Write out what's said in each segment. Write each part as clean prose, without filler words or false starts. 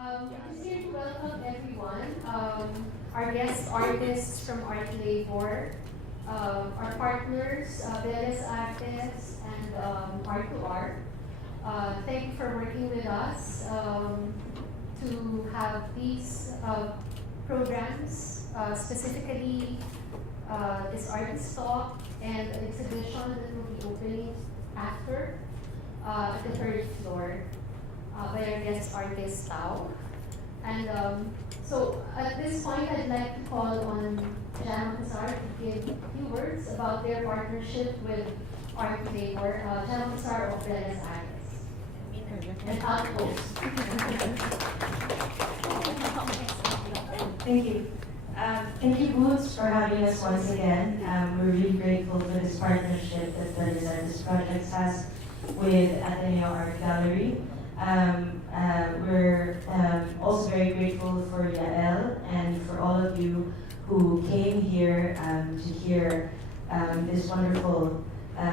Just here to welcome everyone. Our guest artists from Arete, our partners, Beles Artes and R2R. Thank you for working with us to have these programs, specifically this artist talk and an exhibition that will be opening after at the third floor by our guest artist Tao. And so at this point, I'd like to call on Jana Casar to give a few words about their partnership with Art Labor. Jana Casar of Beles Artes. And Outpost. Thank you. Thank you, Boots, for having us once again. We're really grateful for this partnership that Beles Artes Projects has with Ateneo Art Gallery. We're also very grateful for Yael and for all of you who came here to hear this wonderful,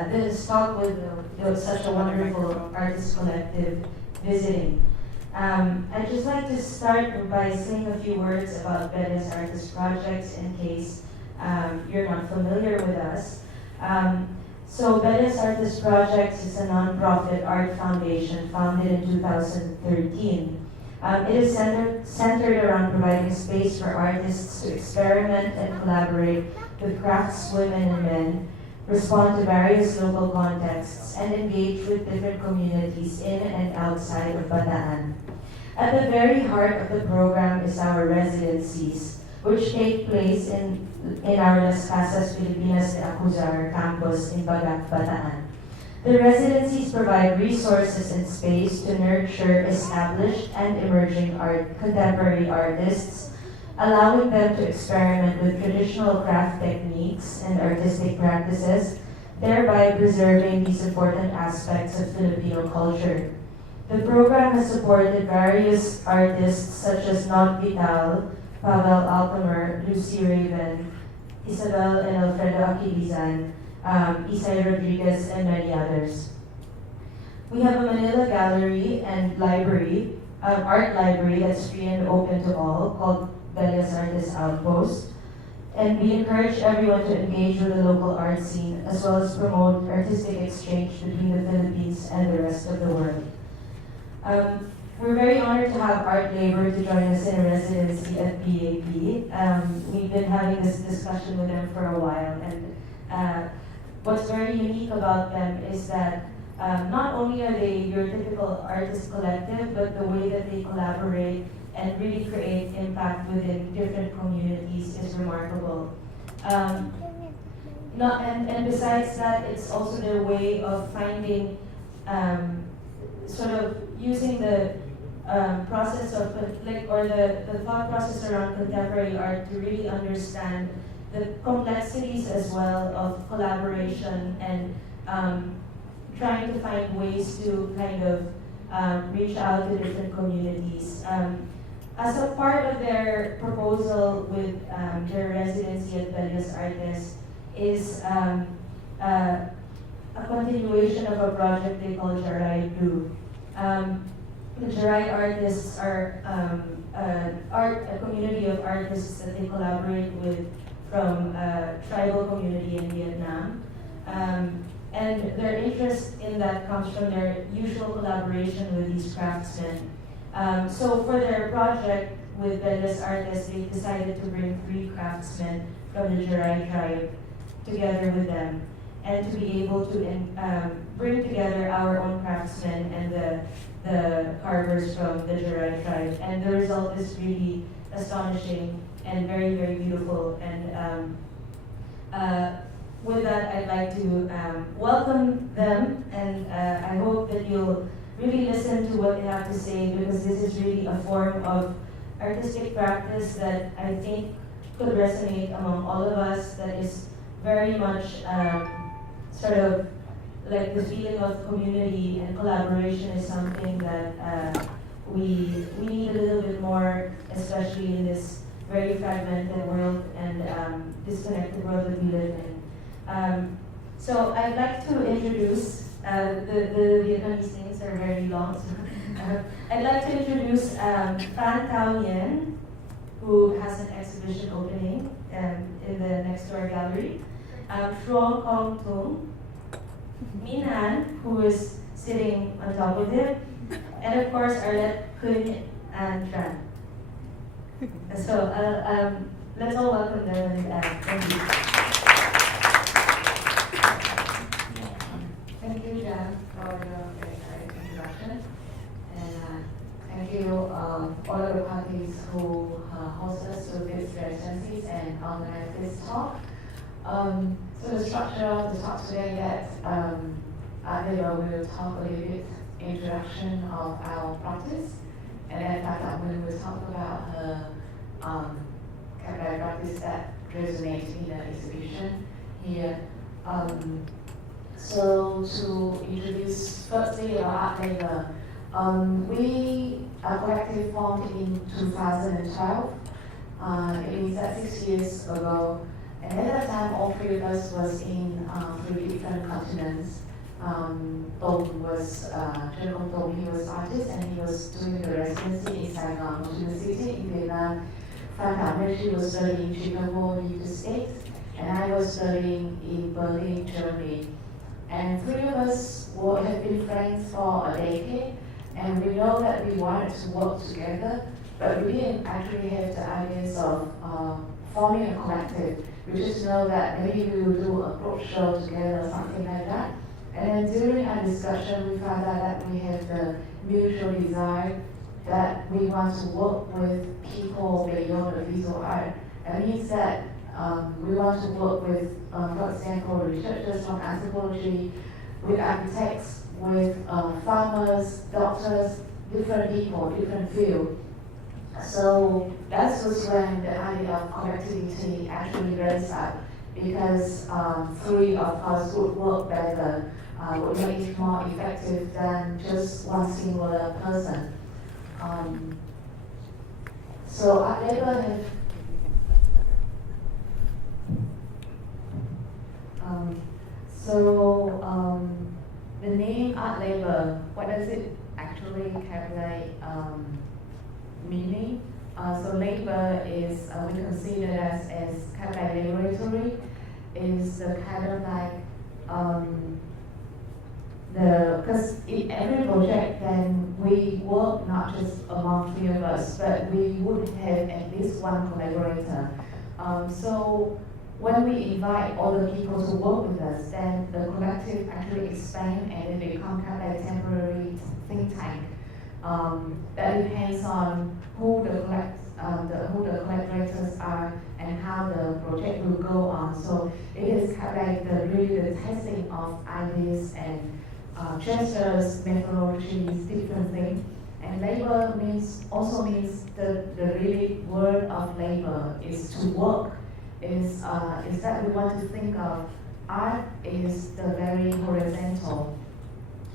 this talk with such a wonderful artist collective visiting. I'd just like to start by saying a few words about Beles Artes Projects in case you're not familiar with us. So Beles Artes Projects is a non-profit art foundation founded in 2013. It is centered around providing space for artists to experiment and collaborate with craftswomen and men, respond to various local contexts, and engage with different communities in and outside of Bataan. At the very heart of the program is our residencies, which take place in our Las Casas Filipinas de Acuzar campus in Bagat, Bataan. The residencies provide resources and space to nurture established and emerging contemporary artists, allowing them to experiment with traditional craft techniques and artistic practices, thereby preserving these important aspects of Filipino culture. The program has supported various artists such as Nog Vital, Pavel Alcomer, Lucy Raven, Isabel and Alfredo Aquilizan, Isay Rodriguez, and many others. We have a Manila gallery and library, art library that's free and open to all, called Beles Artes Outpost. And we encourage everyone to engage with the local art scene, as well as promote artistic exchange between the Philippines and the rest of the world. We're very honored to have Art Labor to join us in a residency at BAP. We've been having this discussion with them for a while, and what's very unique about them is that not only are they your typical artist collective, but the way that they collaborate and really create impact within different communities is remarkable. And besides that, it's also their way of finding, sort of using the process of, the thought process around contemporary art to really understand the complexities as well of collaboration and trying to find ways to kind of reach out to different communities. As a part of their proposal with their residency at Beles Artes is a continuation of a project they call Jarai Do. The Jarai artists are a community of artists that they collaborate with from a tribal community in Vietnam. And their interest in that comes from their usual collaboration with these craftsmen. So for their project with Beles Artes, they decided to bring 3 craftsmen from the Jarai tribe together with them, and to be able to bring together our own craftsmen and the carvers from the Jarai tribe. And the result is really astonishing and very, very beautiful. And with that, I'd like to welcome them, and I hope that you'll really listen to what they have to say, because this is really a form of artistic practice that I think could resonate among all of us, that is very much sort of like the feeling of community and collaboration is something that we need a little bit more, especially in this very fragmented world and disconnected world that we live in. So I'd like to introduce, the Vietnamese names are very long, so I'd like to introduce Fan Tao Yen, who has an exhibition opening in the next door gallery. Shuang Kong Tung, Min Han, who is sitting on top of it, and of course Arete, Kun, and Tran. So let's all welcome them and thank you. Thank you, Jan, for your very kind introduction. And thank you all of the parties who host us to this residencies and organize this talk. So the structure of the talk today that Ateneo will talk a little bit introduction of our practice, and then Fata will talk about her cabaret practice that resonates in the exhibition here. So to introduce firstly our art labor, we are collective formed in 2012. It means that 6 years ago, and at that time all three of us was in 3 different continents. Tong was, Jerome Tong, he was artist and he was doing the residency in Saigon, Washington City in Vietnam. Fran she was studying in Chicago, United States, and I was studying in Berlin, Germany. And 3 of us have been friends for a decade, and we know that we wanted to work together, but we didn't actually have the ideas of forming a collective. We just know that maybe we will do a group show together or something like that. And then during our discussion, we found out that we have the mutual desire that we want to work with people beyond the visual art. That means that we want to work with, for example, researchers from anthropology, with architects, with farmers, doctors, different people, different fields. So that was when the idea of collectivity actually raised up, because 3 of us would work better, would make it more effective than just one singular person. So art labor have the name art labor, what does it actually calculate meaning? So labor is we consider as kind of like laboratory, is kind of like because in every project then we work not just among 3 of us, but we would have at least one collaborator. So when we invite other people to work with us, then the collective actually expands and it becomes kind of like a temporary think tank. That depends on who the collaborators are and how the project will go on. So it is kind of like really the testing of ideas and gestures, methodologies, different things. And labor also means the really word of labor is to work. Is that we want to think of art is the very horizontal.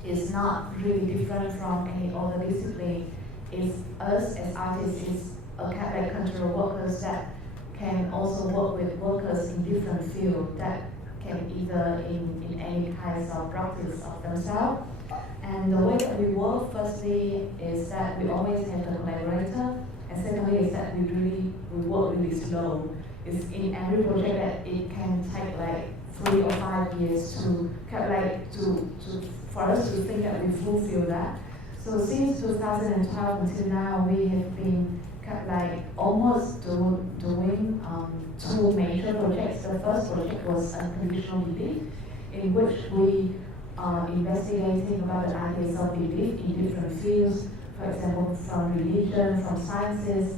It's not really different from any other discipline. It's us as artists is a kind of like cultural workers that can also work with workers in different fields that can either in any kinds of practice of themselves. And the way that we work, firstly, is that we always have the collaborator, and secondly is that we work really slow. It's in every project that it can take like 3 or 5 years to kind of like for us to think that we fulfill that. So since 2012 until now, we have been kind of like almost doing 2 major projects. The first project was unconditional belief, in which we are investigating about the ideas of belief in different fields, for example, from religion, from sciences.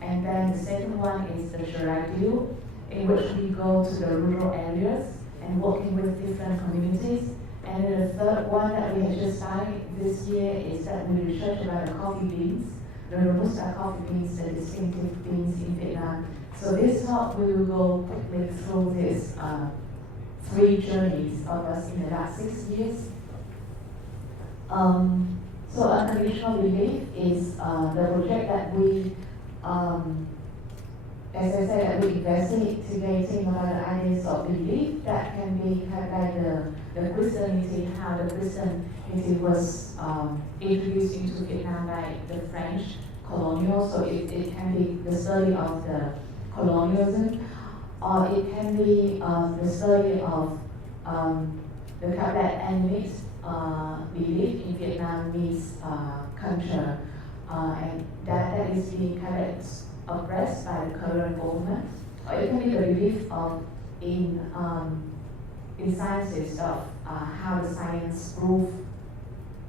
And then the second one is the Shiraidu, in which we go to the rural areas and working with different communities. And then the third one that we have just started this year is that we research about the coffee beans, the Robusta coffee beans, the distinctive beans in Vietnam. So this talk we will go quickly through this 3 journeys of us in the last 6 years. So unconditional belief is the project that we as I said, we investigating about the ideas of belief that can be kind of like the Christianity, how the Christianity was introduced into Vietnam by the French colonial. So it can be the study of the colonialism, or it can be the study of the kind of like animist belief in Vietnamese culture, and that is being kind of oppressed by the current government. Or it can be the belief of in sciences of how the science prove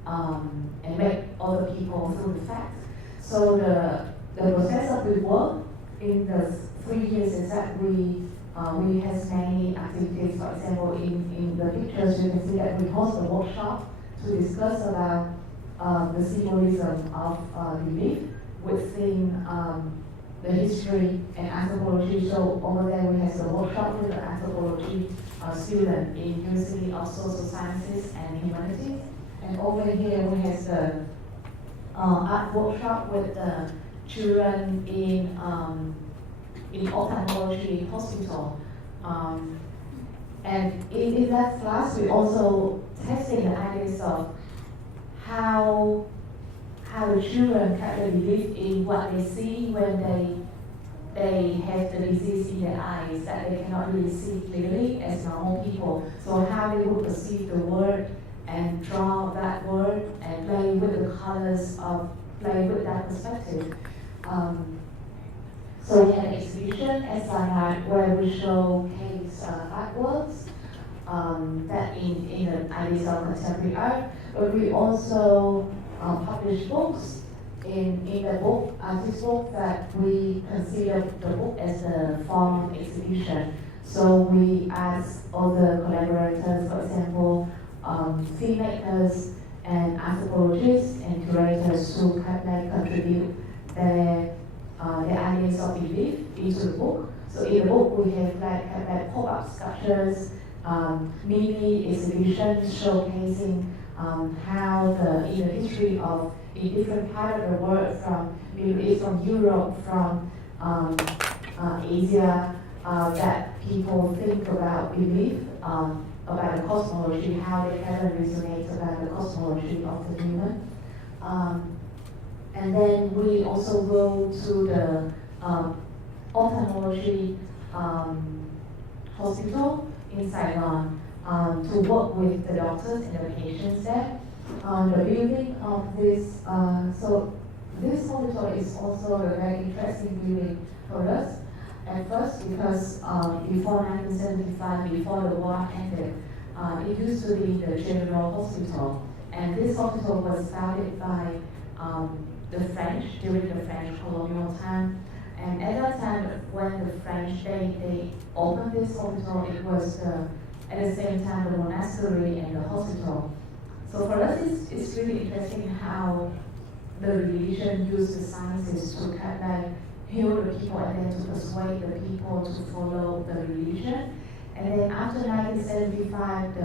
and make other people through the facts. So the process of the work in the 3 years is that we have many activities. For example, in the pictures you can see that we host a workshop to discuss about the symbolism of belief within the history and anthropology. So over there we have a workshop with the anthropology student in University of Social Sciences and Humanities. And over here we have the art workshop with the children in ophthalmology hospital. And in that class we also testing the ideas of how the children kind of believe in what they see when they have the disease in their eyes that they cannot really see clearly as normal people. So how they would perceive the word and draw that word and play with the colors of play with that perspective. So we have an exhibition at Sunlight where we showcase artworks that in the ideas of contemporary art, but we also publish books. In the book, this book that we consider the book as a form of exhibition. So we ask all the collaborators, for example, filmmakers and anthropologists and curators who can contribute their ideas of belief into the book. So in the book we have like pop-up sculptures, mini exhibitions showcasing how in the history of in different parts of the world, from Middle East, from Europe, from Asia, that people think about belief, about the cosmology, how they kind of resonate about the cosmology of the human. And then we also go to the ophthalmology hospital in Saigon to work with the doctors and the patients there. The building of this, so this hospital is also a very interesting building for us. At first, because before 1975, before the war ended, it used to be the General Hospital, and this hospital was founded by the French during the French colonial time. And at that time, when the French they opened this hospital, it was at the same time the monastery and the hospital. So for us, it's really interesting how the religion used the sciences to kind of heal the people and then to persuade the people to follow the religion. And then after 1975,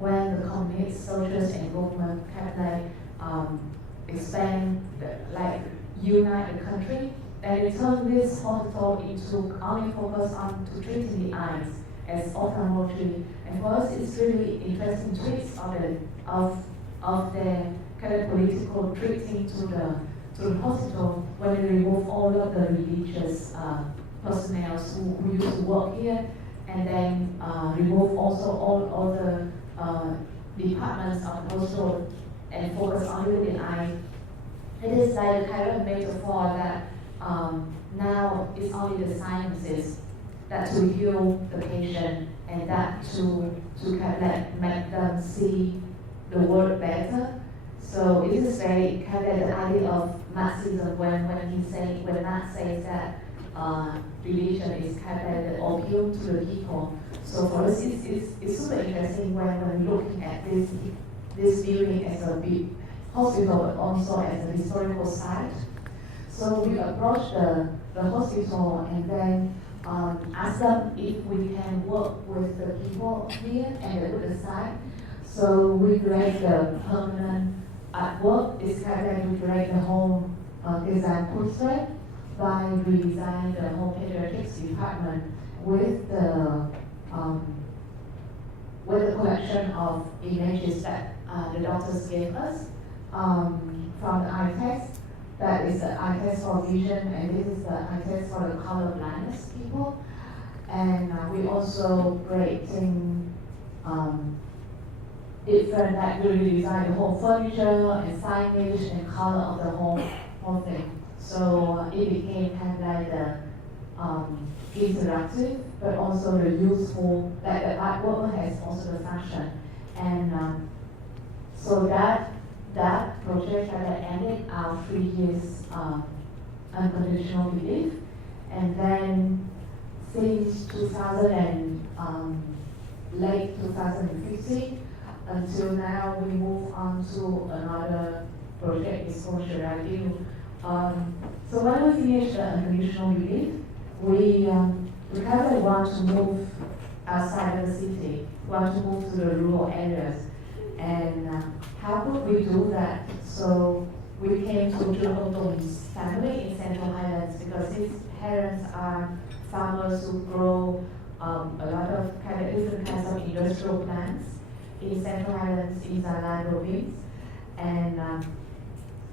when the communist soldiers and government kind of expand, unite the country, and they turned this hospital into only focus on to treating the eyes as ophthalmology. And for us, it's really interesting twist of the kind of political treating to the hospital when they remove all of the religious personnel who used to work here, and then remove also all the departments of the hospital and focus only with the eye. It is like a kind of metaphor that now it's only the sciences that to heal the patient and that to kind of make them see the world better. So it is very kind of the idea of Marxism when Marx says that religion is kind of the opium to the people. So for us, it's super interesting when we're looking at this building as a big hospital, but also as a historical site. So we approached the hospital and then asked them if we can work with the people here and with the site. So we create the permanent artwork. It's kind of like we create the whole design portrait. by redesigning the whole patriotics department with the collection of images that the doctors gave us from the eye test. That is the eye test for vision, and this is the eye test for the color blindness people. And we also creating different, like we redesign the whole furniture and signage and color of the whole thing. So it became kind of like the interactive, but also the useful, like the artwork has also the function. And so that project that ended our 3 years unconditional belief. And then since late 2015 until now, we move on to another project. It's called Arete. So when we finish the unconditional belief, we kind of want to move outside of the city. We want to move to the rural areas. And how could we do that? So we came to Junhotom's family in Central Highlands because his parents are farmers who grow a lot of kind of different kinds of industrial plants in Central Highlands in Zalan province. And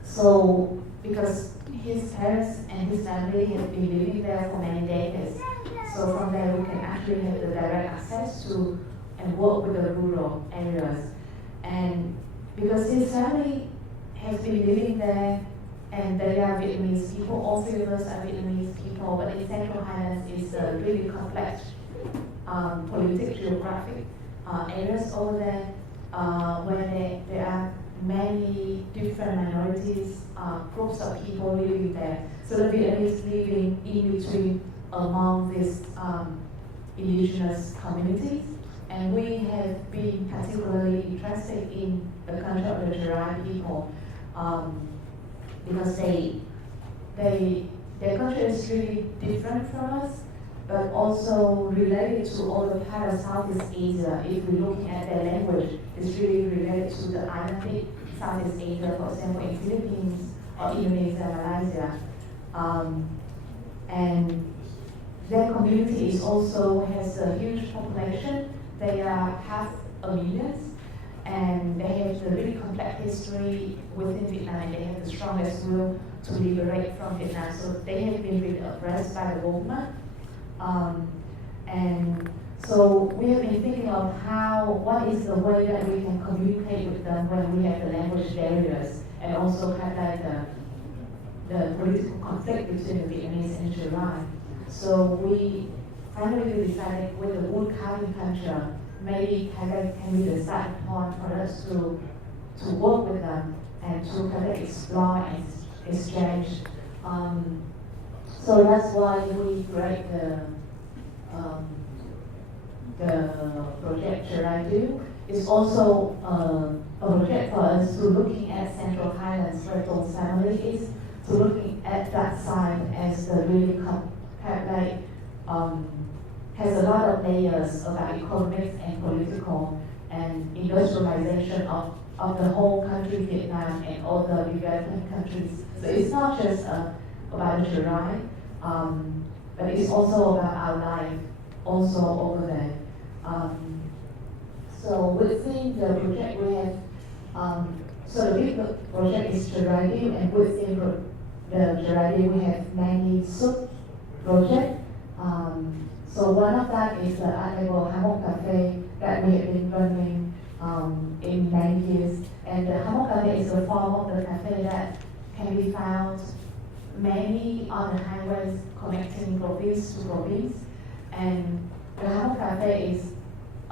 so because his parents and his family have been living there for many decades, so from there we can actually have the direct access to and work with the rural areas. And because his family has been living there and they are Vietnamese people, all three of us are Vietnamese people, but in Central Highlands it's a really complex political geographic areas over there where there are many different minorities, groups of people living there. So the Vietnamese living in between among these indigenous communities. And we have been particularly interested in the country of the Terai people because their country is really different from us, but also related to all the part of Southeast Asia. If we're looking at their language, it's really related to the island Southeast Asia, for example, in Philippines or Indonesia, Malaysia. And their community also has a huge population. They are 500,000, and they have a really complex history within Vietnam, and they have the strongest will to liberate from Vietnam. So they have been really oppressed by the government. And so we have been thinking of what is the way that we can communicate with them when we have the language barriers, and also kind of like the political conflict between the Vietnamese and Terai. So we finally decided with the wood carving culture, maybe can be the starting point for us to work with them and to kind of explore and exchange. So that's why we create the project Arete. It's also a project for us to looking at Central Highlands where Tong's family is, to looking at that side as the really has a lot of layers about economics and political and industrialization of the whole country, Vietnam, and all the developing countries. So it's not just about the Terai, but it's also about our life also over there. So within the project we have, so the big project is Arete, and within the Arete we have many sub-projects. So one of that is the Ateneo Hammock Cafe that we have been running in many years. And the Hammock Cafe is a form of the cafe that can be found many on the highways connecting province to province. And the Hammock Cafe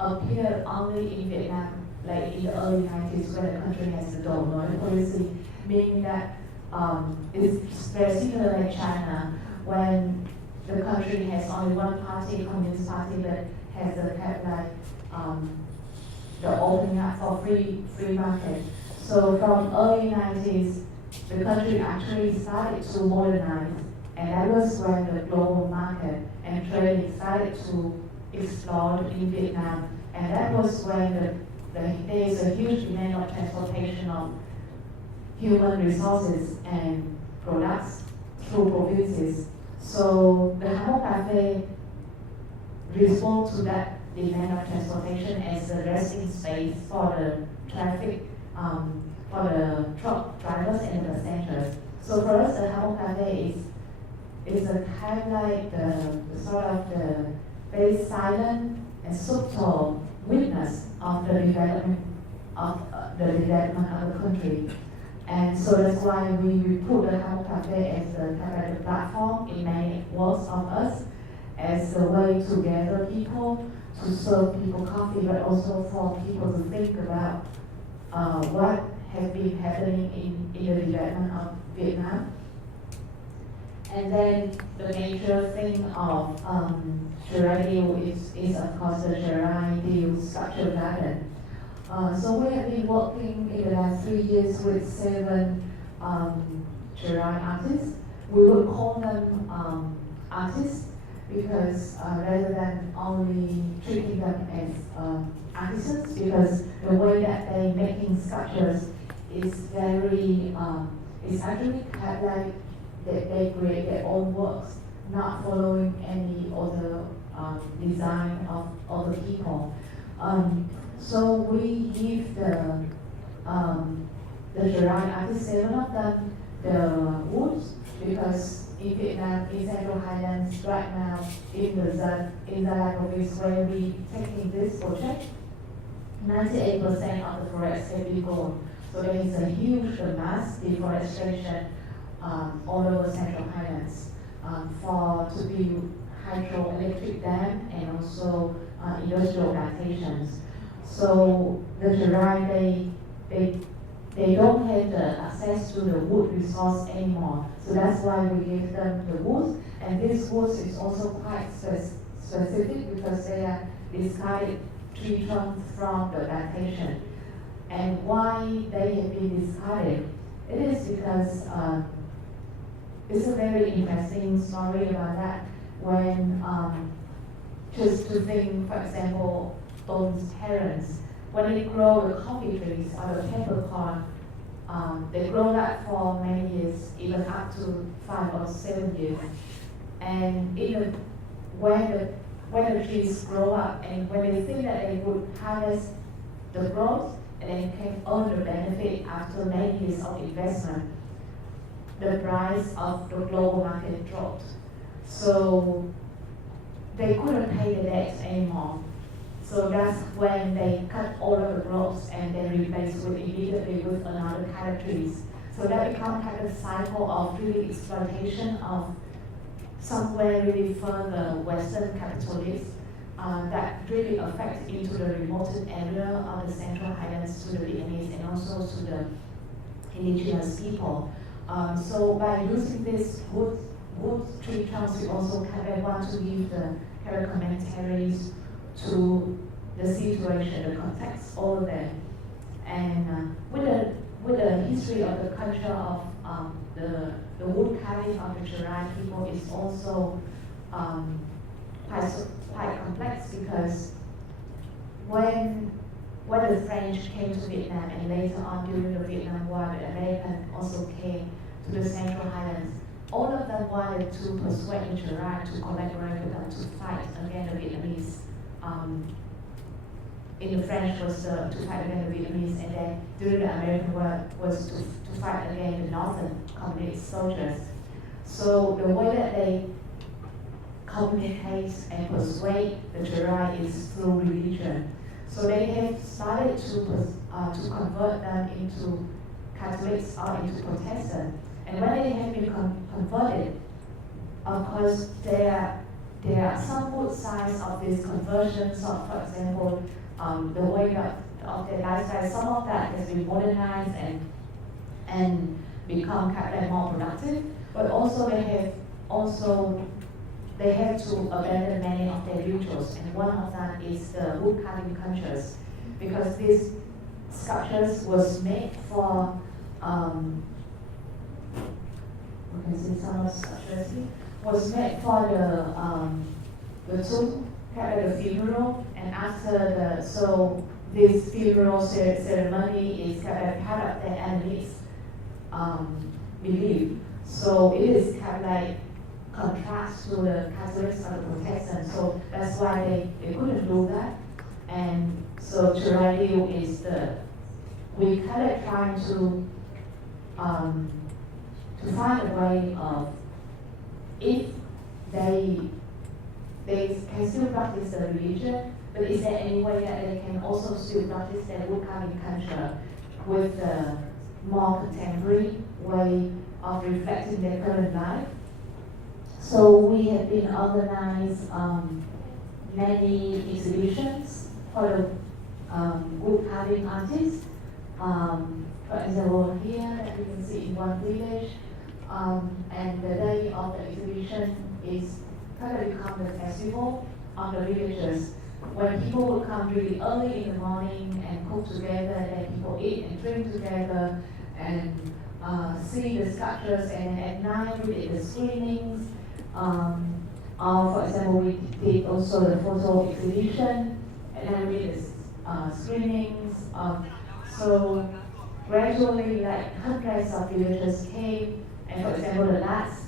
appeared only in Vietnam, like in the early 90s when the country has the Dole policy, meaning that it's very similar like China when the country has only one party, Communist Party, that has a kind of like the opening up for free market. So from early 90s, the country actually started to modernize, and that was when the global market and trade started to explode in Vietnam, and that was when there is a huge demand of transportation of human resources and products through provinces. So the Hammock Cafe responds to that demand of transportation as a resting space for the traffic, for the truck drivers and the passengers. So for us, the Hammock Cafe is a kind of like the sort of the very silent and subtle witness of the development of the country. And so that's why we put the Hammock Cafe as a kind of the platform in many works of us, as a way to gather people, to serve people coffee, but also for people to think about what has been happening in the development of Vietnam. And then the major thing of Gerai Deal is of course the Gerai Deal Sculpture Garden. So we have been working in the last 3 years with 7 Gerai artists. We would call them artists because rather than only treating them as artisans, because the way that they making sculptures is very, it's actually kind of like they create their own works, not following any other design of other people. So we give the Gerai artists, 7 of them, the woods, because in Vietnam, in Central Highlands, right now, in the province where we taking this project, 98% of the forest have been gone. So there is a huge mass deforestation all over Central Highlands to build hydroelectric dam and also industrial plantations. So the Gerai, they don't have the access to the wood resource anymore. So that's why we give them the woods. And these woods is also quite specific because they are discarded tree trunks from the plantation. And why they have been discarded? It is because it's a very interesting story about that. When just to think, for example, Tom's parents, when they grow the coffee trees or the peppercorn, they grow that for many years, even up to 5 or 7 years. And even when the trees grow up and when they think that they would harvest the growth and then can earn the benefit after many years of investment, the price of the global market dropped. So they couldn't pay the debts anymore. So that's when they cut all of the growth and then replace it immediately with another kind of trees. So that becomes kind of a cycle of really exploitation of somewhere really further Western capitalists that really affect into the remote area of the Central Highlands to the Vietnamese and also to the indigenous people. So by using this wood tree trunks, we also kind of want to give the kind of commentaries to the situation, the context, all of that. And with the history of the culture of the wood carving of the Gerai people is also quite complex because when the French came to Vietnam and later on during the Vietnam War, the Americans also came to the Central Highlands. All of them wanted to persuade the Gerai to collaborate with them to fight against the Vietnamese. In the French was to fight against the Vietnamese, and then during the American War was to fight against the Northern Communist soldiers. So the way that they communicate and persuade the Gerai is through religion. So they have started to convert them into Catholics or into Protestants. And when they have been converted, of course, there are some good signs of these conversions. So, for example, the way of their lifestyle, some of that has been modernized and become kind of more productive. But also they have to abandon many of their rituals, and one of them is the wood carving cultures, because these sculptures was made for we can see some of the sculptures here, was made for the tomb, kind of the funeral, and after so this funeral ceremony is kind of part of the Vietnamese belief. So it is kind of like contrast to the characteristics of the protection. So that's why they couldn't do that. And so Chirayu is we kind of trying to find a way of, if they can still practice the religion, but is there any way that they can also still practice their woodcarving culture with a more contemporary way of reflecting their current life? So we have been organized many exhibitions for the woodcarving artists. For example, here that you can see in one village, and the day of the exhibition is kind of become the festival of the villagers. When people will come really early in the morning and cook together, then people eat and drink together and see the sculptures, and at night we did the screenings. For example, we did also the photo exhibition, and then we did screenings. So gradually, like hundreds of villagers came, and for example, the last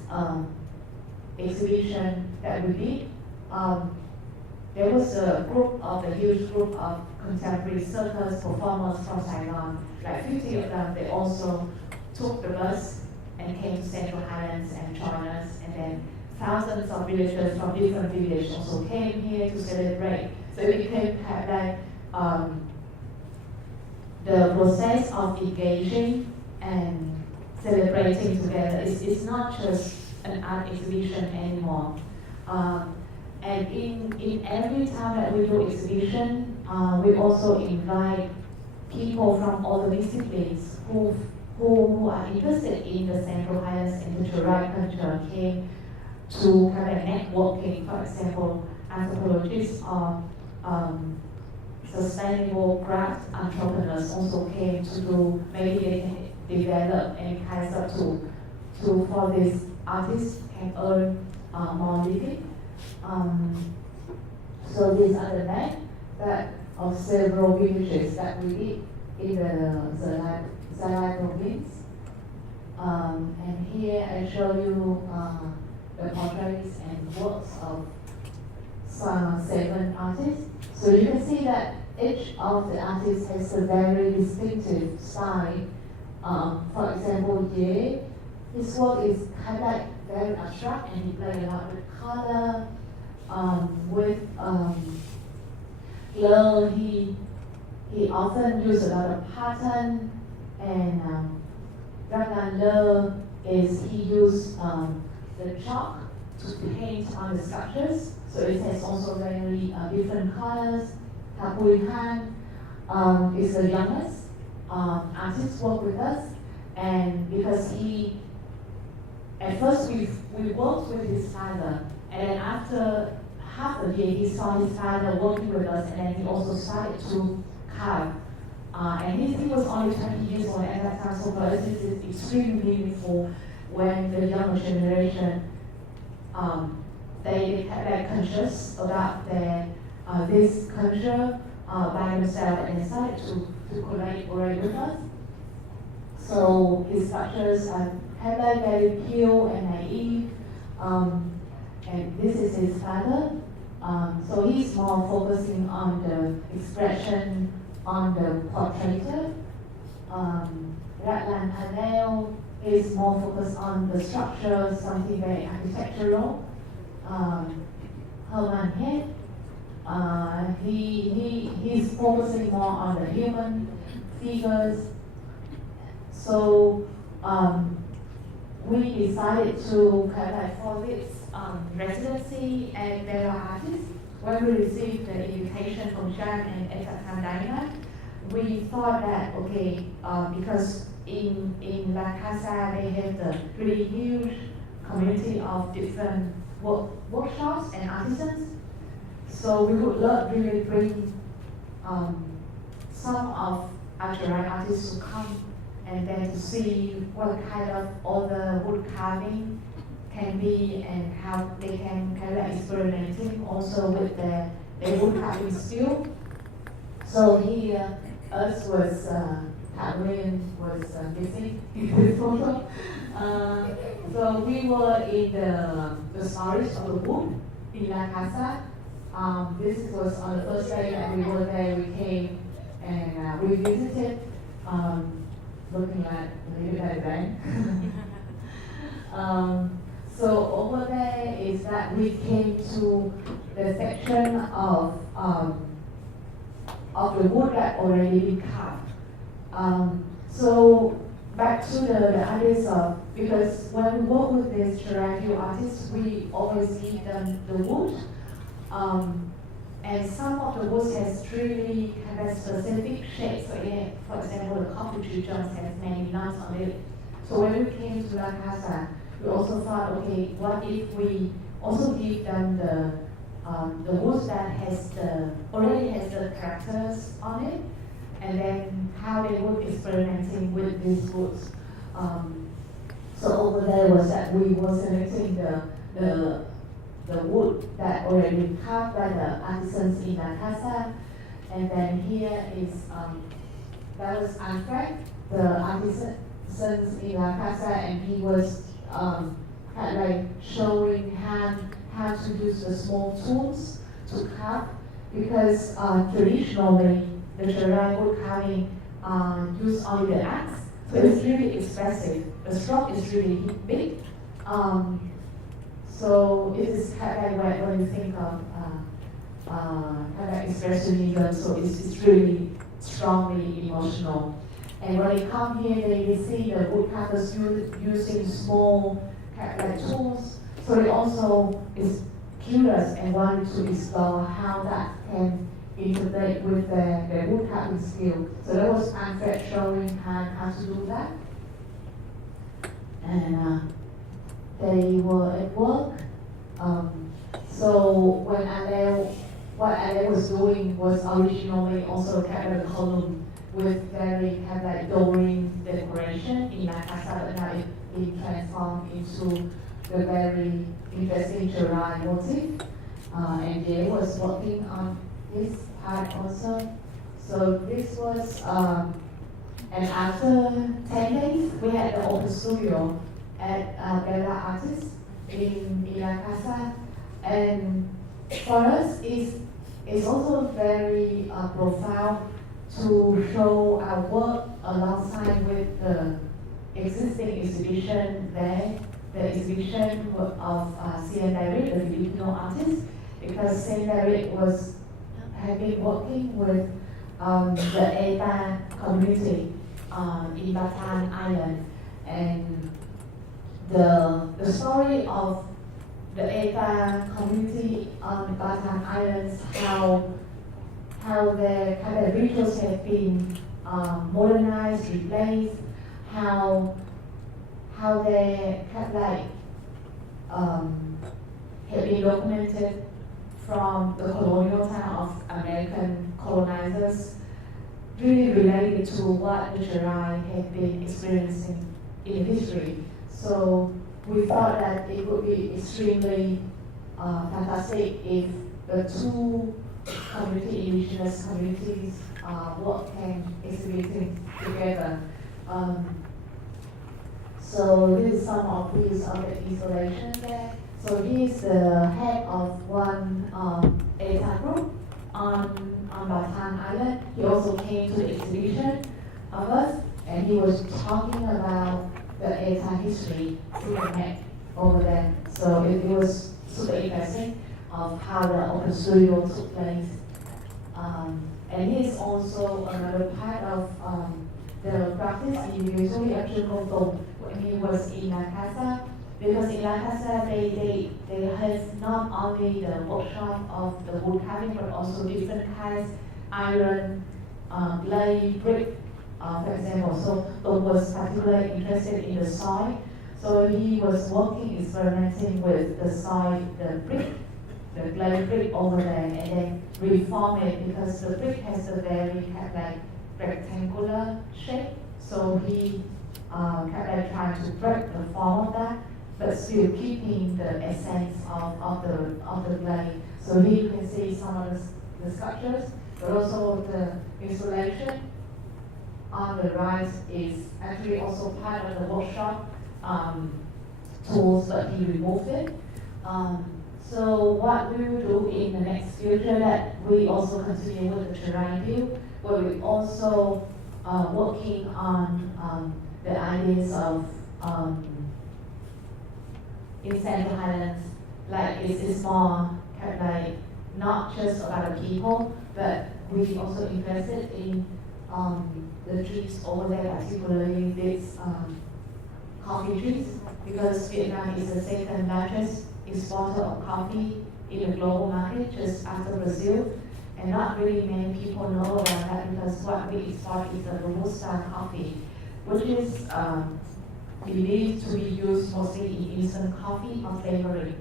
exhibition that we did, there was a huge group of contemporary circus performers from Saigon, like 50 of them. They also took the bus and came to Central Highlands and joined us, and then thousands of villagers from different villages also came here to celebrate. So it became kind of like the process of engaging and celebrating together. It's not just an art exhibition anymore. And in every time that we do exhibition, we also invite people from all the disciplines who are interested in the Central Highlands and the Chirayu culture came to kind of networking. For example, anthropologists or sustainable craft entrepreneurs also came to do, maybe they can develop any kinds of tool for these artists can earn more living. So these are the names of several villages that we did in the Zalai province. And here I show you the portraits and works of some 7 artists. So you can see that each of the artists has a very distinctive style. For example, Ye, his work is kind of like very abstract, and he plays a lot with color, with glue. He often uses a lot of pattern, and Raglan Le is he used the chalk to paint on the sculptures, so it has also very different colors. Kapui Han is the youngest artist work with us, and because at first we worked with his father, and then after half a year he saw his father working with us, and then he also started to carve. And he was only 20 years old at that time, so for us it is extremely meaningful when the younger generation they kind of like conscious about their this culture by themselves, and they started to collaborate with us. So his sculptures are kind of like very pure and naive, and this is his father. So he's more focusing on the expression, on the portrait. Ratlan Ateneo is more focused on the structure, something very architectural. Herman Head, he's focusing more on the human figures. So we decided to kind of like for this residency at Bella Artists, when we received the invitation from Jan and Etakan Dynamite, we thought that, okay, because in La Casa they have the really huge community of different workshops and artisans. So we would love really bring some of our Chirayu artists to come and then to see what kind of other wood carving can be, and how they can kind of experimenting also with their wood carving skill. So here, us was Kat Nguyen was missing in this photo. So we were in the storage of the wood in La Casa. This was on the first day that we were there. We came and we visited, looking like a little bit bad. So over there is that we came to the section of the wood that already been carved. So back to the ideas of, because when we work with these Cherokee artists, we always give them the wood. And some of the woods has really kind of specific shapes. So for example, the coffee tree just has many nuts on it. So when we came to La Casa, we also thought, okay, what if we also give them the woods that already has the characters on it, and then how they would experimenting with these woods. So over there was that we were selecting the wood that already been carved by the artisans in La Casa, and then here is that was Alfred, the artisans in La Casa, and he was kind of like showing how to use the small tools to carve, because traditionally the Cherokee wood carving use only the axe, so it's really expressive. The stroke is really big. So it is kind of like when you think of kind of expressionism, so it's really strongly emotional. And when they come here, they see the woodcutters using small kind of like tools. So they also is curious and wanted to explore how that can integrate with their woodcutting skill. So that was Alfred showing how to do that. And they were at work. So when what Ateneo was doing was originally also kind of a column with very kind of like Dorian decoration in La Casa, but now it transformed into the very interesting Cherokee motif. And Jay was working on this part also. So this was, and after 10 days, we had the open studio at Bella Artists in La Casa. And for us, it's also very profound to show our work alongside with the existing exhibition there, the exhibition of Arete, the Filipino artist, because Arete had been working with the Arete community in Bataan Island, and the story of the Arete community on Bataan Islands, how their kind of rituals have been modernized, replaced, how they kind of like have been documented from the colonial time of American colonizers, really related to what the Cherokee had been experiencing in history. So we thought that it would be extremely fantastic if the two community, indigenous communities work and exhibiting together. So this is some of these of the installation there. So he is the head of one Arete group on Bataan Island. He also came to the exhibition of us, and he was talking about the Arete history through the map over there. So it was super interesting of how the open studio took place. And he's also another part of the practice individually at Chukotong when he was in La Casa, because in La Casa they have not only the workshop of the wood carving, but also different kinds, iron, clay, brick, for example. So Tom was particularly interested in the soil, so he was working, experimenting with the soil, the brick, the clay brick over there, and then reform it, because the brick has a very kind of like rectangular shape. So he kind of tried to break the form of that, but still keeping the essence of the clay. So here you can see some of the sculptures, but also the installation on the right is actually also part of the workshop. tools, but he removed it. So what we will do in the next future that we also continue with the terrain view, where we also working on the ideas of in Central Highlands, like it's more kind of like not just about the people, but we also interested in the trees over there, particularly this coffee trees, because Vietnam is the second largest exporter of coffee in the global market, just after Brazil. And not really many people know about that because what we export is the Robusta coffee, which is believed to be used mostly in instant coffee or flavoring.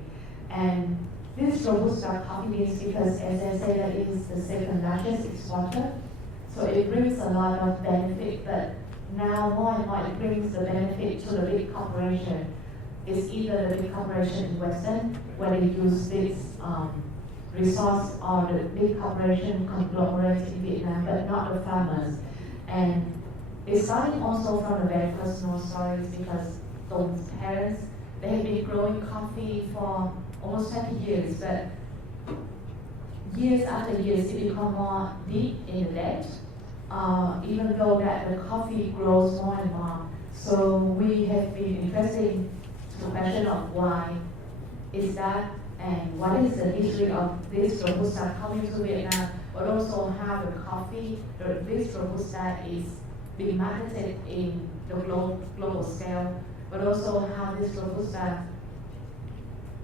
And this Robusta coffee beans, because as I said, that it is the second largest exporter, so it brings a lot of benefit, but now more and more it brings the benefit to the big corporation. It's either the big corporation in Western, where they use this resource, or the big corporation conglomerates in Vietnam, but not the farmers. And it's starting also from the very personal stories, because Tong's parents, they have been growing coffee for almost 20 years, but years after years it become more deep in the debt, even though that the coffee grows more and more. So we have been interested to the question of why is that, and what is the history of this Robusta coming to Vietnam, but also how the coffee, this Robusta is being marketed in the global scale, but also how this Robusta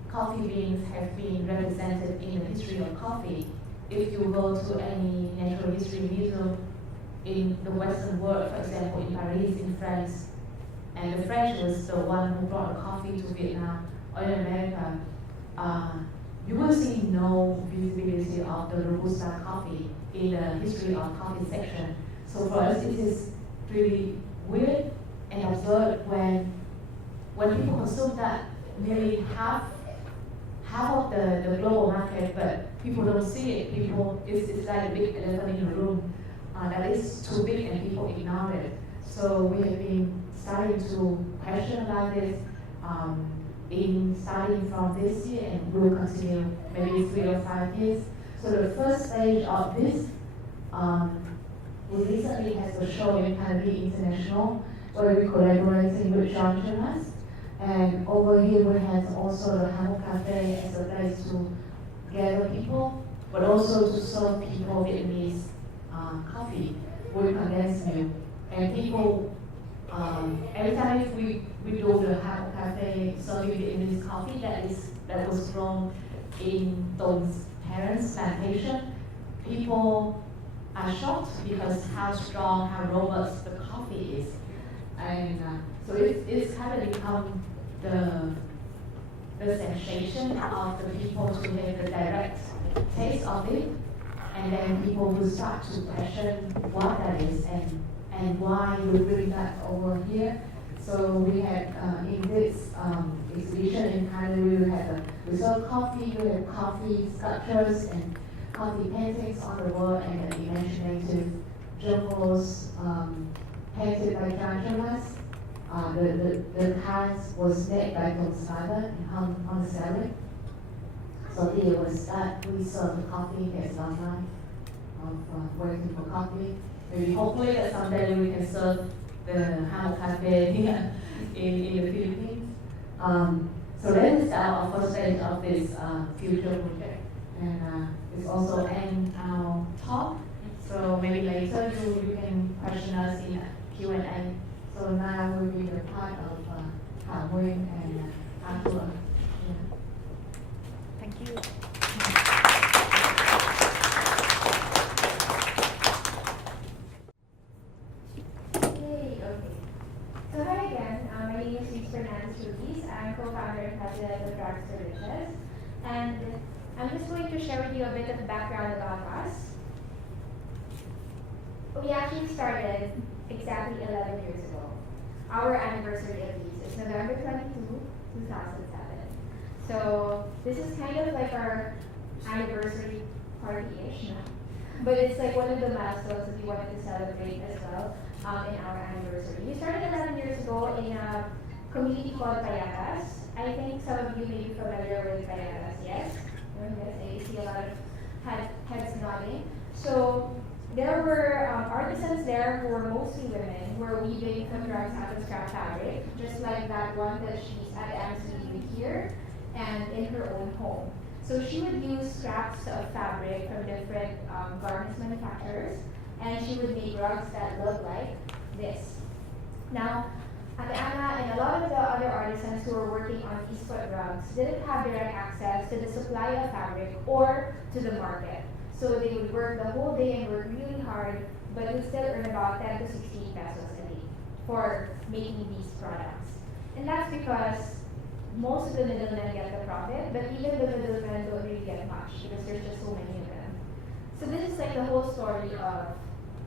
coffee beans have been represented in the history of coffee. If you go to any natural history museum in the Western world, for example, in Paris, in France, and the French was the one who brought the coffee to Vietnam, or in America, you will see no visibility of the Robusta coffee in the history of coffee section. So for us, it is really weird and absurd when people consume that nearly half of the global market, but people don't see it. It's like a big elephant in the room that is too big and people ignore it. So we have been starting to question about this, starting from this year, and we'll continue maybe 3 or 5 years. So the first stage of this, we recently had a show in Canada International where we collaborated with John Jonas. And over here we had also the Hamo Cafe as a place to gather people, but also to serve people Vietnamese coffee with condensed milk. And people, every time we do the Hamo Cafe serving Vietnamese coffee that was grown in Tong's parents' plantation, people are shocked because how strong, how robust the coffee is. And so it's kind of become the sensation of the people to have the direct taste of it, and then people will start to question what that is and why we bring that over here. So we had in this exhibition in Canada, we had we saw coffee, we had coffee sculptures and coffee paintings on the wall, and the imaginative jungles painted by John Jonas. The cards was made by Tong's father and hung on the ceiling. So here was that we serve the coffee as our life of waiting for coffee. Maybe hopefully that someday we can serve the Hamo Cafe here in the Philippines. So that is our first stage of this future project. And it's also end our talk. So maybe later you can question us in Q&A. So now will be the part of Thảo Nguyên and Arthur. Yeah. Thank you. Yay, okay. So hi again, my name is Lisa Ruiz. I'm co-founder and president of Drug Services. And I'm just going to share with you a bit of background about us. We actually started exactly 11 years ago. Our anniversary at least is November 22, 2007. So this is kind of like our anniversary party-ish, but it's like one of the milestones that we wanted to celebrate as well in our anniversary. We started 11 years ago in a community called Payatas, I think some of you may be familiar with Bayanas, yes? Yes, I see a lot of heads nodding. So there were artisans there who were mostly women who were weaving the rugs out of scrap fabric, just like that one that she's at MC here and in her own home. So she would use scraps of fabric from different garments manufacturers, and she would make rugs that look like this. Now, Ateneo and a lot of the other artisans who were working on Eastwood rugs didn't have direct access to the supply of fabric or to the market. So they would work the whole day and work really hard, but would still earn about 10 to 16 pesos a day for making these products. And that's because most of the middlemen get the profit, but even the middlemen don't really get much because there's just so many of them. So this is like the whole story of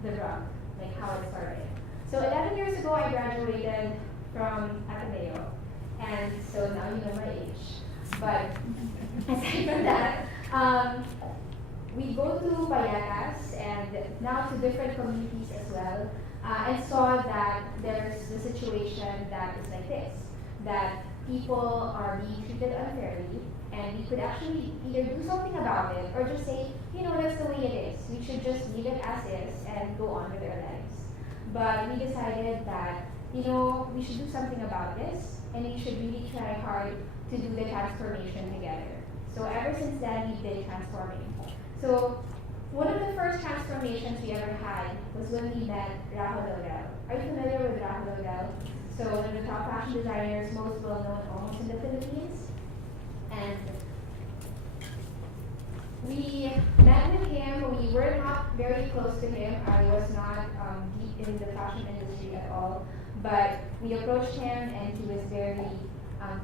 the rug, like how it started. So 11 years ago, I graduated from Ateneo, and so now you know my age. But aside from that, we go to Bayanas and now to different communities as well, and saw that there's the situation that is like this, that people are being treated unfairly, and we could actually either do something about it or just say, you know, that's the way it is. We should just leave it as is and go on with our lives. But we decided that, you know, we should do something about this, and we should really try hard to do the transformation together. So ever since then, we've been transforming. So one of the first transformations we ever had was when we met Rahul Laurel. Are you familiar with Rahul Laurel? So one of the top fashion designers, most well known almost in the Philippines. And we met with him. We were not very close to him. I was not deep in the fashion industry at all. But we approached him, and he was very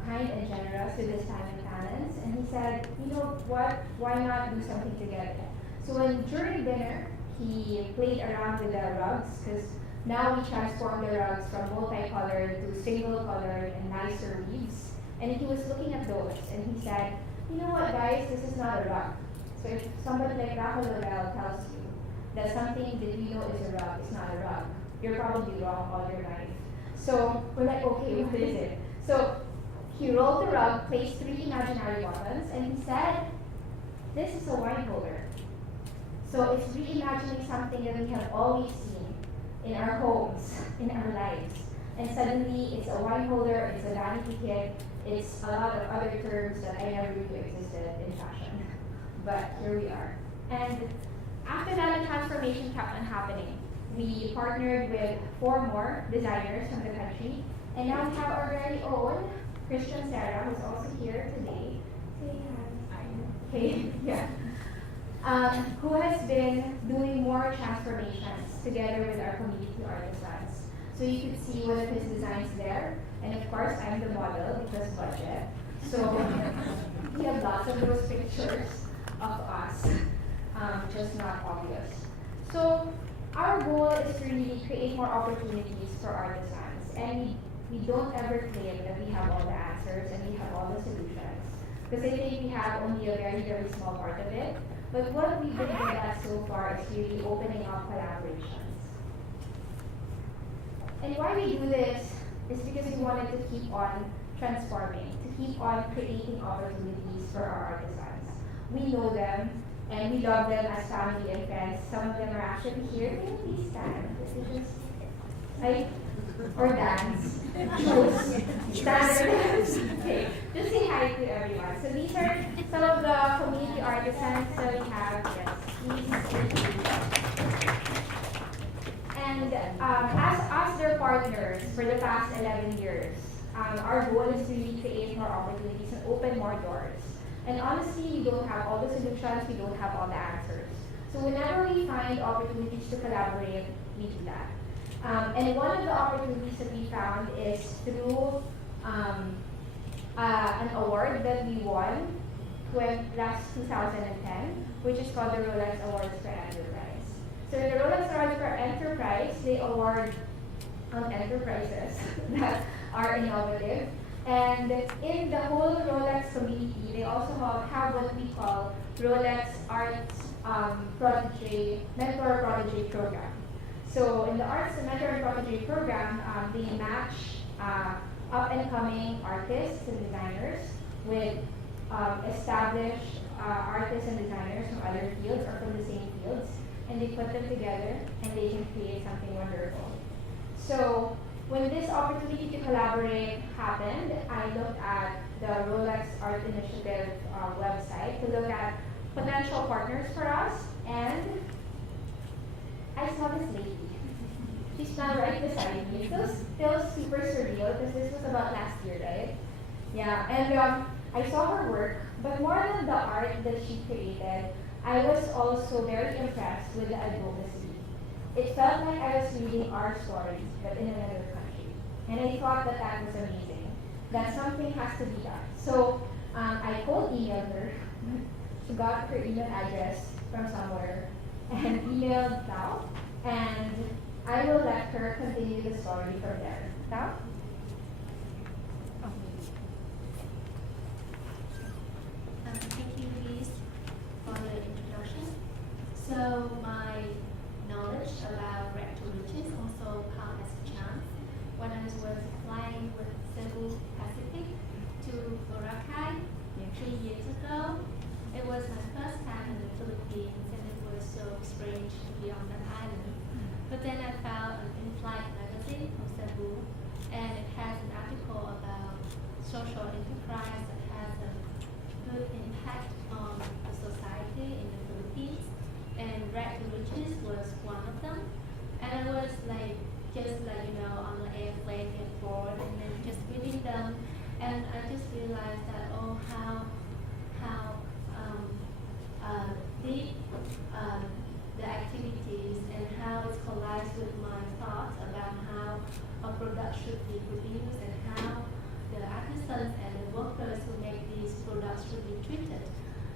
kind and generous with his time and talents. And he said, you know what, why not do something together? So when during dinner, he played around with the rugs, because now we transformed the rugs from multicolored to single-colored and nicer weaves. And he was looking at those, and he said, you know what, guys, this is not a rug. So if somebody like Rahul Laurel tells you that something that you know is a rug is not a rug, you're probably wrong all your life. So we're like, okay, what is it? So he rolled the rug, placed 3 imaginary buttons, and he said, this is a wine holder. So it's reimagining something that we have always seen in our homes, in our lives. And suddenly it's a wine holder, it's a vanity kit, it's a lot of other terms that I never knew existed in fashion. But here we are. And after that, the transformation kept on happening. We partnered with 4 more designers from the country, and now we have our very own Christian Sarah, who's also here today. Say hi. Hey, yeah. Who has been doing more transformations together with our community artisans. So you could see one of his designs there, and of course I'm the model because budget. So we have lots of those pictures of us, just not obvious. So our goal is to really create more opportunities for artisans, and we don't ever claim that we have all the answers and we have all the solutions, because I think we have only a very, very small part of it. But what we've been good at so far is really opening up collaborations. And why we do this is because we wanted to keep on transforming, to keep on creating opportunities for our artisans. We know them, and we love them as family and friends. Some of them are actually here. Can you please stand? Right? Or dance. Choose. Stand or dance. Okay. Just say hi to everyone. So these are some of the community artisans that we have. Yes. Please. And as their partners for the past 11 years, our goal is to really create more opportunities and open more doors. And honestly, we don't have all the solutions, we don't have all the answers. So whenever we find opportunities to collaborate, we do that. And one of the opportunities that we found is through an award that we won last 2010, which is called the Rolex Awards for Enterprise. So the Rolex Awards for Enterprise, they award enterprises that are innovative. And in the whole Rolex community, they also have what we call Rolex Arts Mentor Protege Program. So in the Arts Mentor and Protege Program, they match up and coming artists and designers with established artists and designers from other fields or from the same fields, and they put them together and they can create something wonderful. So when this opportunity to collaborate happened, I looked at the Rolex Art Initiative website to look at potential partners for us, and I saw this lady. She's now right beside me. Still super surreal because this was about last year, right? Yeah, and I saw her work, but more than the art that she created, I was also very impressed with the advocacy. It felt like I was reading our stories, but in another country. And I thought that that was amazing, that something has to be done. So I cold emailed her. She got her email address from somewhere and emailed Tao, and I will let her continue the story from there. Tao? Thank you, Liz, for the introduction. So my knowledge about Red to Riches also come as a chance. When I was flying with Cebu Pacific to Boracay 3 years ago, it was my first time in the Philippines, and it was so strange to be on that island. But then I found an in-flight magazine from Cebu, and it has an article about social enterprise that has a good impact on the society in the Philippines, and Red to Riches was one of them. And I was just on the airplane and board, and then just reading them, and I just realized that how deep the activities and how it collides with my thoughts about how a product should be produced and how the artisans and the workers who make these products should be treated.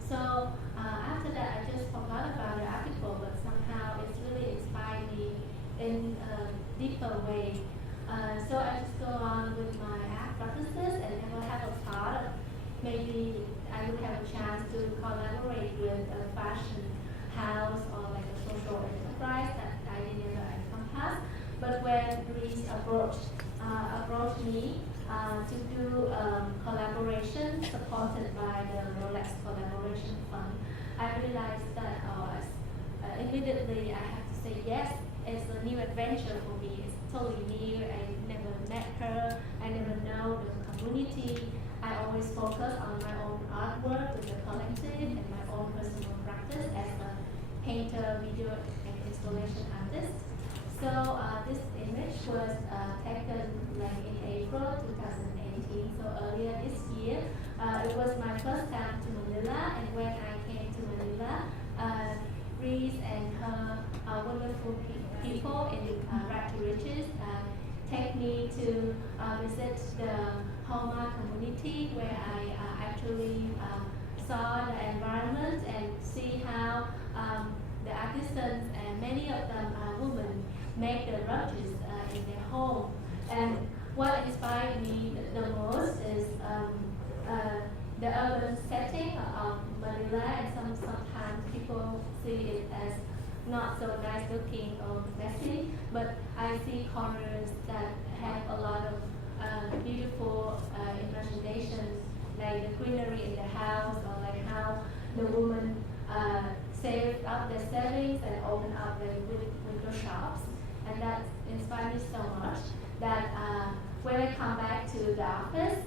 So after that, I just forgot about the article, but somehow it's really inspired me in a deeper way. So I just go on with my art practices and never have a thought of maybe I would have a chance to collaborate with a fashion house or like a social enterprise that I didn't ever encompass. But when Reese approached me to do collaboration supported by the Rolex Collaboration Fund, I realized that immediately I have to say yes. It's a new adventure for me. It's totally new. I never met her. I never know the community. I always focus on my own artwork with the collective and my own personal practice as a painter, video, and installation artist. So this image was taken in April 2018. So earlier this year, it was my first time to Manila, and when I came to Manila, Reese and her wonderful people in Red to Riches take me to visit the Homa community, where I actually saw the environment and see how the artisans, and many of them are women, make the brooches in their home. And what inspired me the most is the urban setting of Manila, and sometimes people see it as not so nice looking or messy, but I see corners that have a lot of beautiful imaginations, like the greenery in the house, or like how the woman saved up their savings and opened up their window shops. And that inspired me so much that when I come back to the office,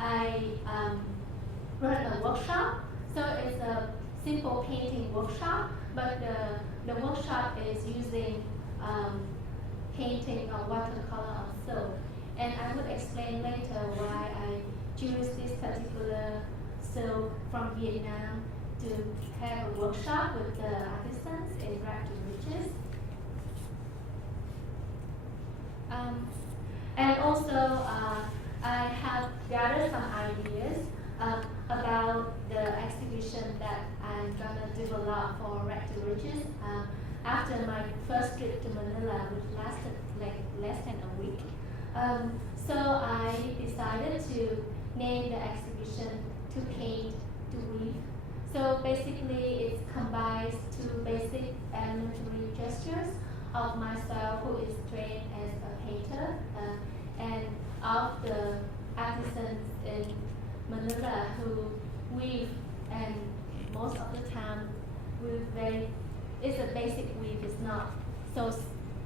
I run a workshop. So it's a simple painting workshop, but the workshop is using painting of watercolor on silk. And I will explain later why I choose this particular silk from Vietnam to have a workshop with the artisans in Red to Riches. And also, I have gathered some ideas about the exhibition that I'm gonna develop for Red to Riches after my first trip to Manila, which lasted less than a week. So I decided to name the exhibition "To Paint, to Weave." So basically, it combines two basic elementary gestures of myself, who is trained as a painter, and of the artisans in Manila who weave, and most of the time weave it's a basic weave, it's not so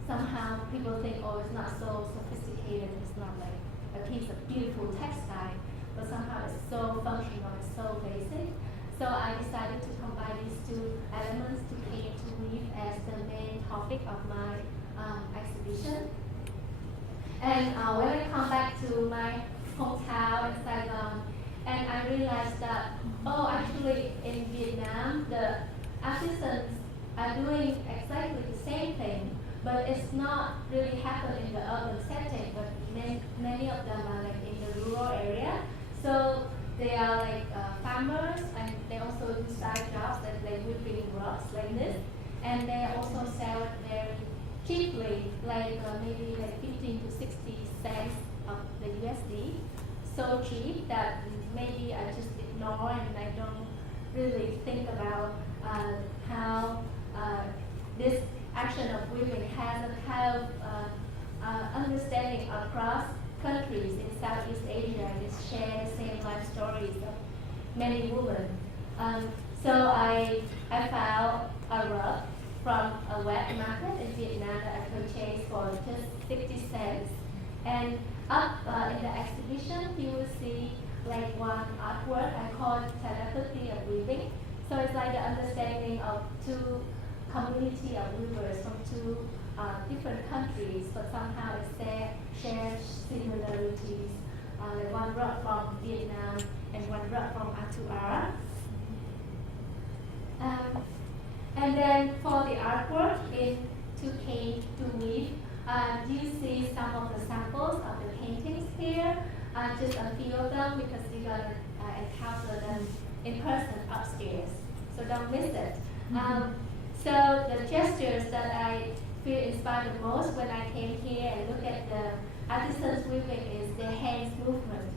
somehow people think, oh, it's not so sophisticated, it's not like a piece of beautiful textile, but somehow it's so functional, it's so basic. So I decided to combine these two elements to paint, to weave as the main topic of my exhibition. And when I come back to my hometown in Saigon, and I realized that, oh, actually in Vietnam, the artisans are doing exactly the same thing, but it's not really happening in the urban setting, but many of them are like in the rural area. So they are like farmers, and they also do side jobs like whipping rugs like this, and they also sell it very cheaply, like maybe like 15 to 60 cents of the USD. So cheap that maybe I just ignore and I don't really think about how this action of weaving has a kind of understanding across countries in Southeast Asia. It share the same life stories of many women. So I found a rug from a wet market in Vietnam that I purchased for just 60 cents. And up in the exhibition, you will see like one artwork I call telepathy of weaving. So it's like the understanding of two community of weavers from two different countries, but somehow it shares similarities. Like one rug from Vietnam and one rug from Arete. And then for the artwork to paint, to weave, you see some of the samples of the paintings here. Just a few of them because you're going to encounter them in person upstairs. So don't miss it. So the gestures that I feel inspired the most when I came here and look at the artisans weaving is their hands movement.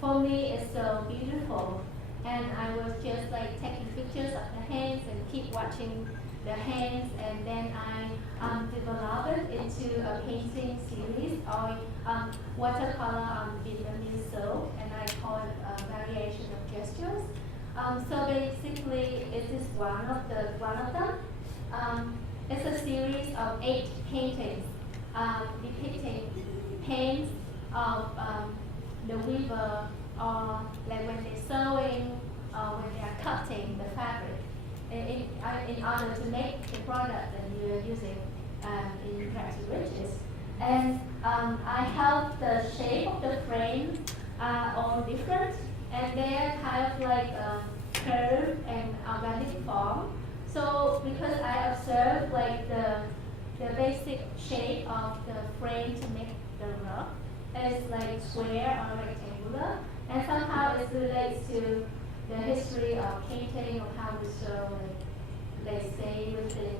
For me, it's so beautiful. And I was just like taking pictures of the hands and keep watching the hands, and then I developed it into a painting series or watercolor on Vietnamese soap, and I call it a variation of gestures. So basically, it is one of them. It's a series of 8 paintings depicting pains of the weaver, or like when they're sewing or when they are cutting the fabric in order to make the product that you are using in rags to riches. And I have the shape of the frame all different, and they are kind of like curved and organic form. So because I observed like the basic shape of the frame to make the rug is like square or rectangular, and somehow it relates to the history of painting, of how to sew, like stay within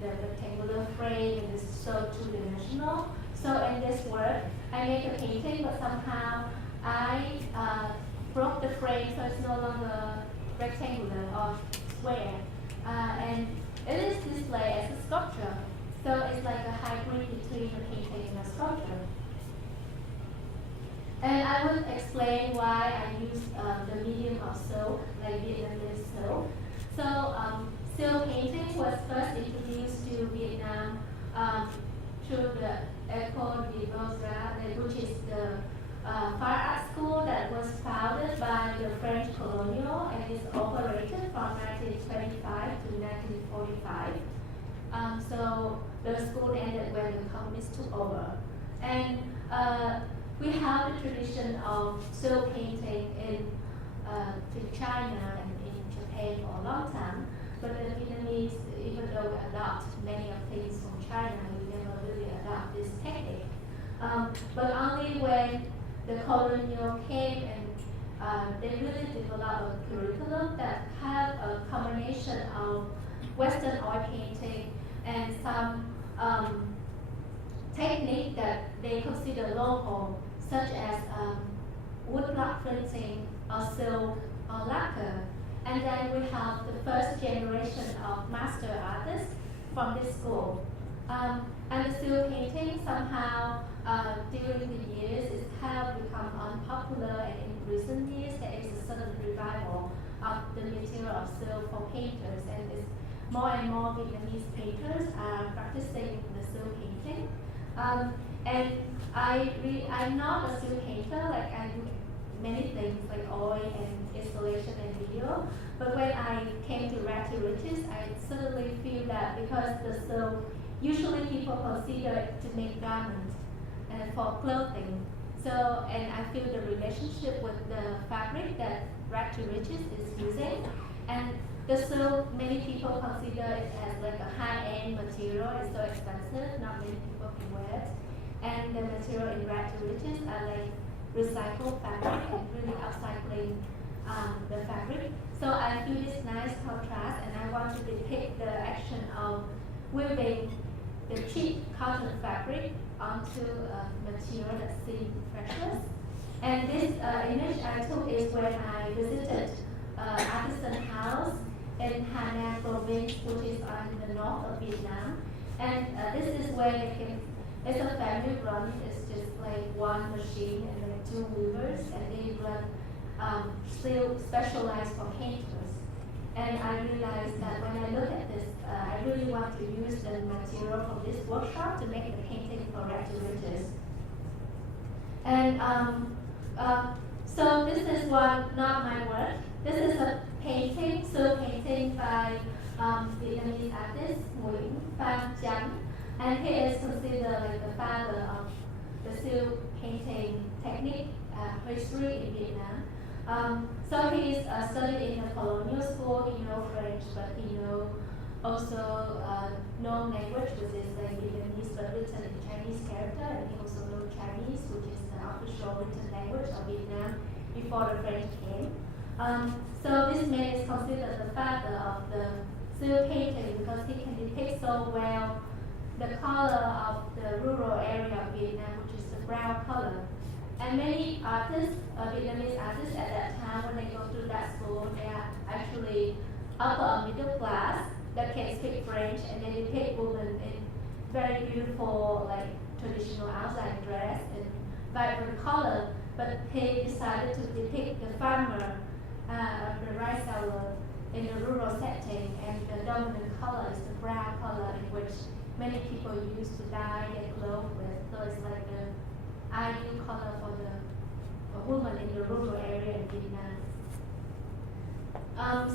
the rectangular frame, and it's so two-dimensional. So in this work, I make a painting, but somehow I broke the frame so it's no longer rectangular or square. And it is displayed as a sculpture. So it's like a hybrid between a painting and a sculpture. And I will explain why I use the medium of silk, like Vietnamese silk. So silk painting was first introduced to Vietnam through the École de Beaux-Arts, which is the fine art school that was founded by the French colonial and is operated from 1925 to 1945. So the school ended when the communists took over. And we have the tradition of silk painting in China and in Japan for a long time, but the Vietnamese, even though we adopt many of things from China, we never really adopt this technique. But only when the colonial came and they really developed a curriculum that have a combination of Western oil painting and some technique that they consider local, such as woodblock printing or silk or lacquer. And then we have the first generation of master artists from this school. And the silk painting somehow during the years it's kind of become unpopular, and in recent years there is a sudden revival of the material of silk for painters, and it's more and more Vietnamese painters are practicing the silk painting. And I'm not a silk painter, like I do many things like oil and installation and video, but when I came to Arete, I suddenly feel that because the silk, usually people consider it to make garments and for clothing. So, and I feel the relationship with the fabric that Arete is using, and the silk, many people consider it as like a high-end material. It's so expensive, not many people can wear it. And the material in Arete are like recycled fabric and really upcycling the fabric. So I feel this nice contrast, and I want to depict the action of weaving the cheap cotton fabric onto a material that seems precious. And this image I took is when I visited artisan house in Hà Nam province, which is on the north of Vietnam. And this is where they can, it's a family run, it's just like one machine and then two weavers, and they run still specialized for painters. And I realized that when I look at this, I really want to use the material from this workshop to make the painting for Arete. And so this is one, not my work. This is a painting, silk painting by Vietnamese artist Nguyễn Phan Chánh, and he is considered like the father of the silk painting technique history in Vietnam. So he is studied in the colonial school. He knows French, but he knows also known language, which is like Vietnamese, but written in Chinese character, and he also knows Chinese, which is the official written language of Vietnam before the French came. So this man is considered the father of the silk painting because he can depict so well the color of the rural area of Vietnam, which is the brown color. And many artists, Vietnamese artists at that time, when they go through that school, they are actually upper or middle class that can speak French, and they depict women in very beautiful, like traditional outside dress and vibrant color. But he decided to depict the farmer, the rice seller in the rural setting, and the dominant color is the brown color, in which many people use to dye their clothes with. So it's like the ideal color for the woman in the rural area in Vietnam.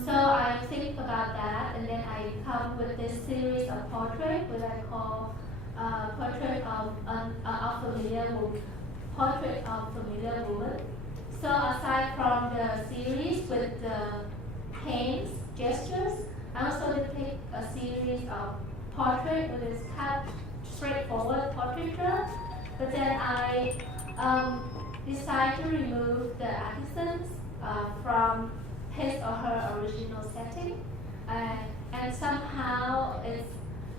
So I think about that, and then I come with this series of portraits, what I call portrait of familiar woman. So aside from the series with the paints, gestures, I also depict a series of portraits with this kind of straightforward portraiture. But then I decide to remove the artisans from his or her original setting, and somehow it's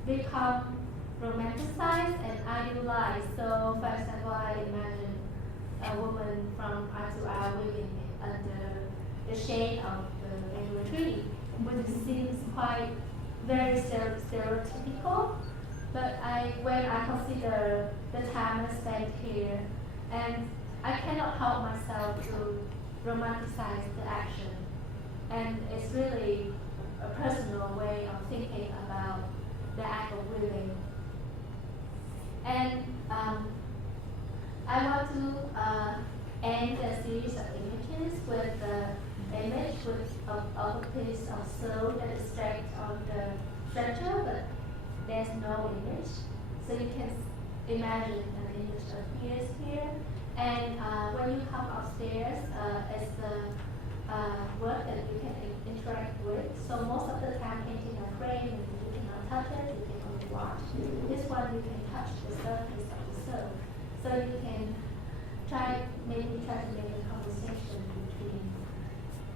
become romanticized and idealized. So, for example, I imagine a woman from eye to eye living under the shade of the mango tree, which seems quite very stereotypical. But when I consider the time I spent here, and I cannot help myself to romanticize the action. And it's really a personal way of thinking about the act of living. And I want to end the series of images with the image of a piece of silk that is stretched on the stretcher, but there's no image. So you can imagine an image appears here. And when you come upstairs, it's the work that you can interact with. So most of the time painting a frame, you cannot touch it, you can only watch. This one you can touch the surface of the silk. So you can maybe try to make a conversation between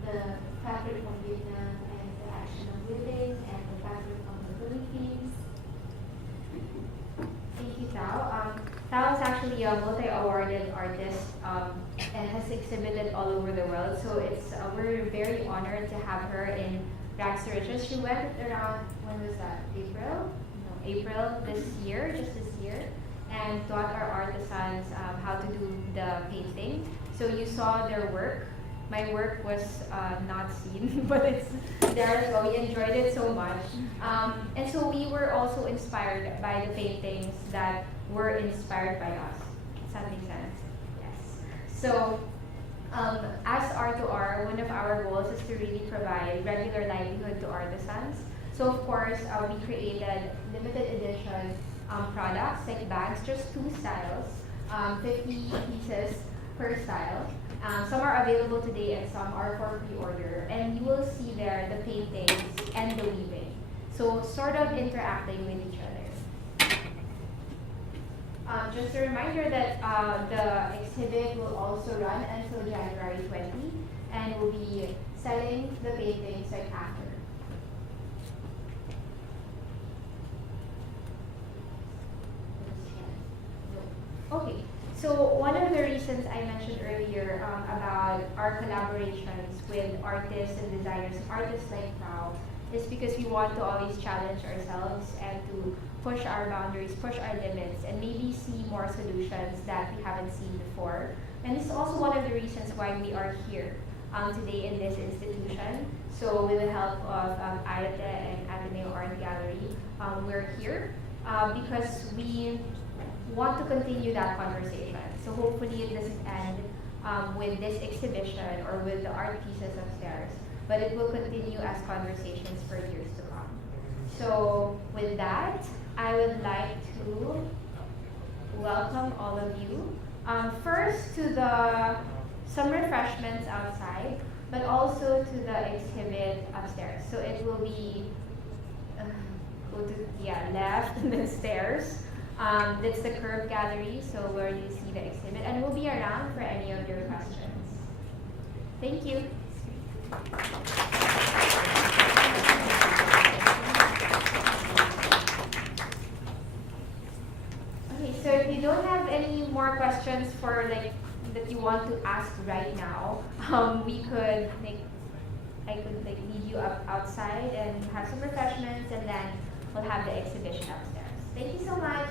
the fabric from Vietnam and the action of living and the fabric from the Philippines. Thank you, Tao. Tao is actually a multi-awarded artist and has exhibited all over the world. So we're very honored to have her in Arete. She went around, when was that? April this year, just this year. and taught our artisans how to do the painting. So you saw their work. My work was not seen, but it's there as well. We enjoyed it so much. And so we were also inspired by the paintings that were inspired by us. Does that make sense? Yes. So as R2R, one of our goals is to really provide regular livelihood to artisans. So of course, we created limited edition products like bags, just 2 styles, 50 pieces per style. Some are available today and some are for pre-order. And you will see there the paintings and the weaving. So sort of interacting with each other. Just a reminder that the exhibit will also run until January 20 and we'll be selling the paintings like after. Okay, so one of the reasons I mentioned earlier about our collaborations with artists and designers, artists like Frau, is because we want to always challenge ourselves and to push our boundaries, push our limits, and maybe see more solutions that we haven't seen before. And this is also one of the reasons why we are here today in this institution. So with the help of Arete and Ateneo Art Gallery, we're here because we want to continue that conversation. So hopefully it doesn't end with this exhibition or with the art pieces upstairs, but it will continue as conversations for years to come. So with that, I would like to welcome all of you. First to some refreshments outside, but also to the exhibit upstairs. So it will be, go to, left and then stairs. That's the curved gallery, so where you see the exhibit, and we'll be around for any of your questions. Thank you. Okay, so if you don't have any more questions for that you want to ask right now, I could lead you up outside and have some refreshments, and then we'll have the exhibition upstairs. Thank you so much.